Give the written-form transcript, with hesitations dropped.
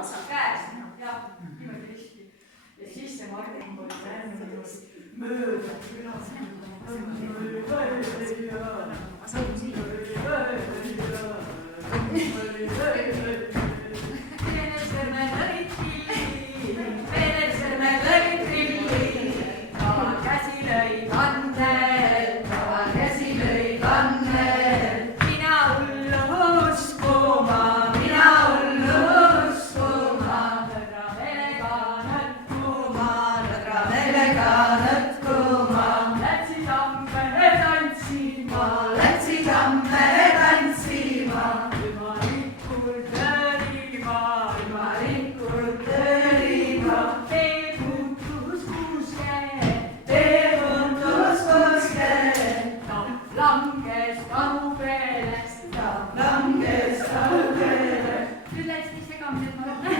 osa käes, jah, niimoodi risti. Ja siis see Martin oli mööda külas. Langes kaugele. Nüüd läks nii segamini, et ma